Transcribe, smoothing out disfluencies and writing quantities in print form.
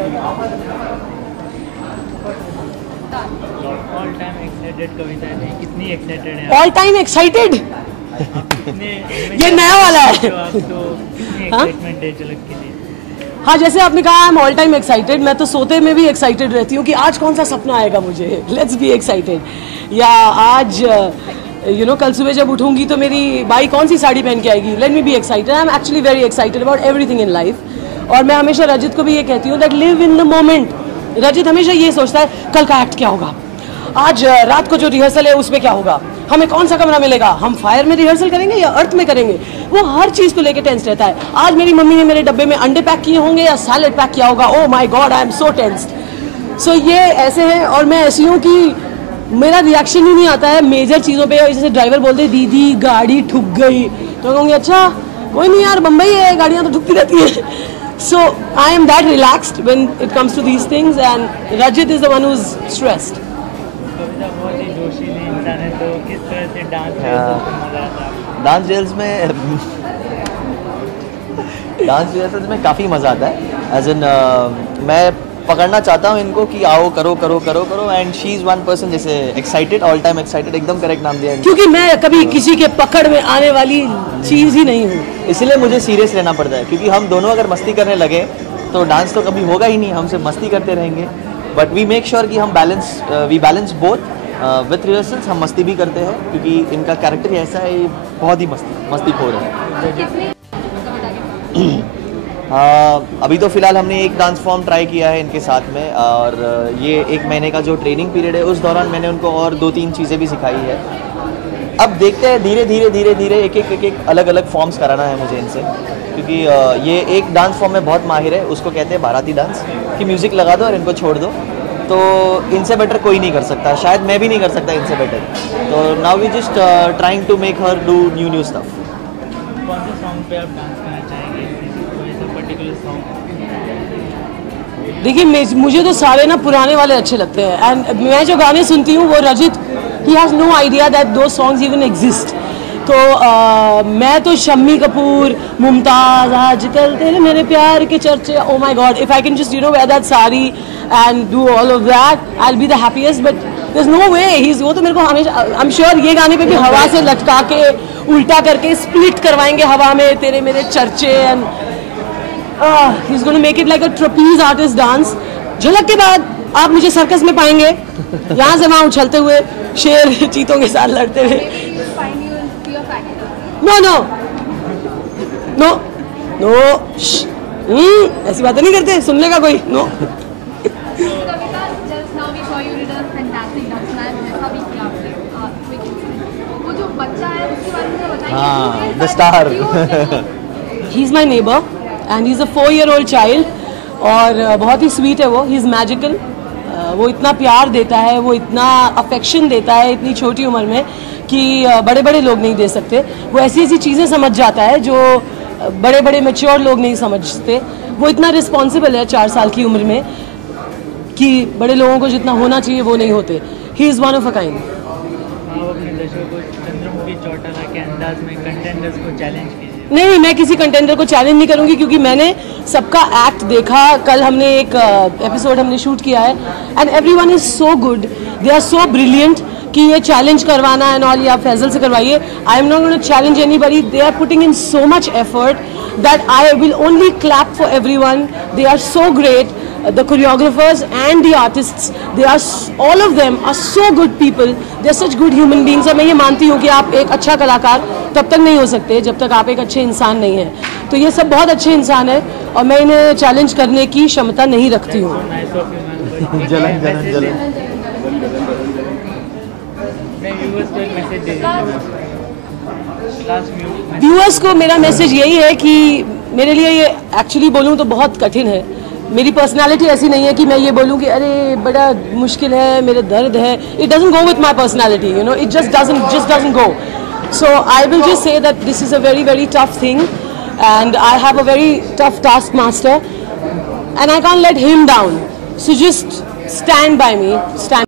All time excited कविता है, कितनी excited है? ऑल टाइम एक्साइटेड ये नया वाला है। तो कितनी एक्साइटमेंट है झलक के लिए? हाँ, जैसे आपने कहा I am all time excited, मैं तो सोते में भी एक्साइटेड रहती हूँ कि आज कौन सा सपना आएगा मुझे, लेट्स बी एक्साइटेड। या आज कल सुबह जब उठूंगी तो मेरी बाई कौन सी साड़ी पहन के आएगी, let me be excited. I am actually very excited about everything in life. और मैं हमेशा रजित को भी ये कहती हूँ that live in the moment. Rajit हमेशा ये सोचता है कल का एक्ट क्या होगा, आज रात को जो रिहर्सल है उसमें क्या होगा, हमें कौन सा कमरा मिलेगा, हम फायर में रिहर्सल करेंगे या अर्थ में करेंगे। वो हर चीज़ को लेकर टेंस रहता है। आज मेरी मम्मी ने मेरे डब्बे में अंडे पैक किए होंगे या सैलेड पैक किया होगा, oh my god I am so tensed. So ये ऐसे है। और मैं ऐसी हूँ कि मेरा रिएक्शन ही नहीं आता है मेजर चीज़ों पे। जैसे ड्राइवर बोलते दीदी गाड़ी ठुक गई तो कहूँगी अच्छा कोई नहीं यार, बम्बई है, गाड़ियाँ तो ठुकती रहती हैं। So I am that relaxed when it comes to these things and Rajit is the one who is stressed. बहुत ही जोशीली इंसान है, तो किस तरह से डांस मजा आता है? डांस रिहर्सल्स में काफ़ी मज़ा आता है। एज इन मैं पकड़ना चाहता हूँ इनको कि आओ करो करो करो करो, and she is one person जैसे एक्साइटेड, ऑल टाइम एक्साइटेड, एकदम करेक्ट नाम दिया है। क्योंकि मैं कभी किसी के पकड़ में आने वाली चीज़ ही नहीं हूँ, इसलिए मुझे सीरियस रहना पड़ता है। क्योंकि हम दोनों अगर मस्ती करने लगे तो डांस तो कभी होगा ही नहीं, हम सिर्फ मस्ती करते रहेंगे। बट वी मेक श्योर कि हम बैलेंस बोथ। विथ रिहर्सल्स हम मस्ती भी करते हैं क्योंकि इनका कैरेक्टर ही ऐसा है, ये बहुत ही मस्तीखोर है। अभी तो फिलहाल हमने एक डांस फॉर्म ट्राई किया है इनके साथ में, और ये 1 महीने का जो ट्रेनिंग पीरियड है उस दौरान मैंने उनको और 2-3 चीज़ें भी सिखाई है। अब देखते हैं धीरे धीरे एक अलग अलग फॉर्म्स कराना है मुझे इनसे, क्योंकि ये एक डांस फॉर्म में बहुत माहिर है, उसको कहते हैं बाराती डांस, कि म्यूज़िक लगा दो और इनको छोड़ दो। तो इनसे बेटर कोई नहीं कर सकता, शायद मैं भी नहीं कर सकता इनसे बेटर। तो now we just trying to make her do new stuff. कौन से सॉन्ग पे आप डांस करना चाहेंगे, कोई ऐसा पर्टिकुलर सॉन्ग? देखिए मुझे तो सारे ना पुराने वाले अच्छे लगते हैं। एंड मैं जो गाने सुनती हूँ वो Rajit he has no idea that those songs even exist. तो मैं तो शम्मी कपूर, मुमताज़, आजकल तेरे मेरे प्यार के चर्चे, oh my god, if I can just wear that sari and do all of that I will be the happiest. But there is no way वो तो मेरे को हमेशा, आई एम श्योर ये गाने पे भी हवा से लटका के उल्टा करके स्प्लिट करवाएंगे हवा में तेरे मेरे चर्चे, and he is gonna make it like a trapeze artist dance. Jhalak के बाद आप मुझे सर्कस में पाएंगे, यहाँ से वहाँ उछलते हुए शेर चीतों के साथ लड़ते हुए। नो नो नो नो, ऐसी बातें नहीं करते, सुनने का कोई नो। हाँ, the star. He is my neighbour and he is a 4-year-old child, और बहुत ही स्वीट है वो। He is magical. वो इतना प्यार देता है, वो इतना अफेक्शन देता है इतनी छोटी उम्र में कि बड़े बड़े लोग नहीं दे सकते। वो ऐसी ऐसी चीज़ें समझ जाता है जो बड़े बड़े मैच्योर लोग नहीं समझते। वो इतना रिस्पॉन्सिबल है 4 साल की उम्र में कि बड़े लोगों को जितना होना चाहिए वो नहीं होते। He is one of a kind. Chandramukhi Chautala के अंदाज में कंटेंडर्स को चैलेंज कीजिए। नहीं, मैं किसी कंटेंडर को चैलेंज नहीं करूंगी क्योंकि मैंने सबका एक्ट देखा। कल हमने एक एपिसोड हमने शूट किया है and everyone is so good, they are so brilliant कि ये चैलेंज करवाना एंड ऑल, ये आप फैजल से करवाइए। I am not gonna challenge anybody, they are putting in so much effort that I will only clap for everyone. They are so great, the choreographers and the artists, they are all of them are so good people, they are such good human beings। और मैं ये मानती हूँ कि आप एक अच्छा कलाकार तब तक नहीं हो सकते जब तक आप एक अच्छे इंसान नहीं हैं। तो ये सब बहुत अच्छे इंसान है और मैं इन्हें चैलेंज करने की क्षमता नहीं रखती हूँ। व्यूअर्स को मेरा मैसेज यही है कि मेरे लिए ये एक्चुअली बोलूँ तो बहुत कठिन है। मेरी पर्सनालिटी ऐसी नहीं है कि मैं ये बोलूँ कि अरे बड़ा मुश्किल है, मेरे दर्द है। It doesn't go with my personality, you know, it just doesn't go. So I will just say that this is a very very tough thing and I have a very tough task master and I can't let him down. So just stand by me, stand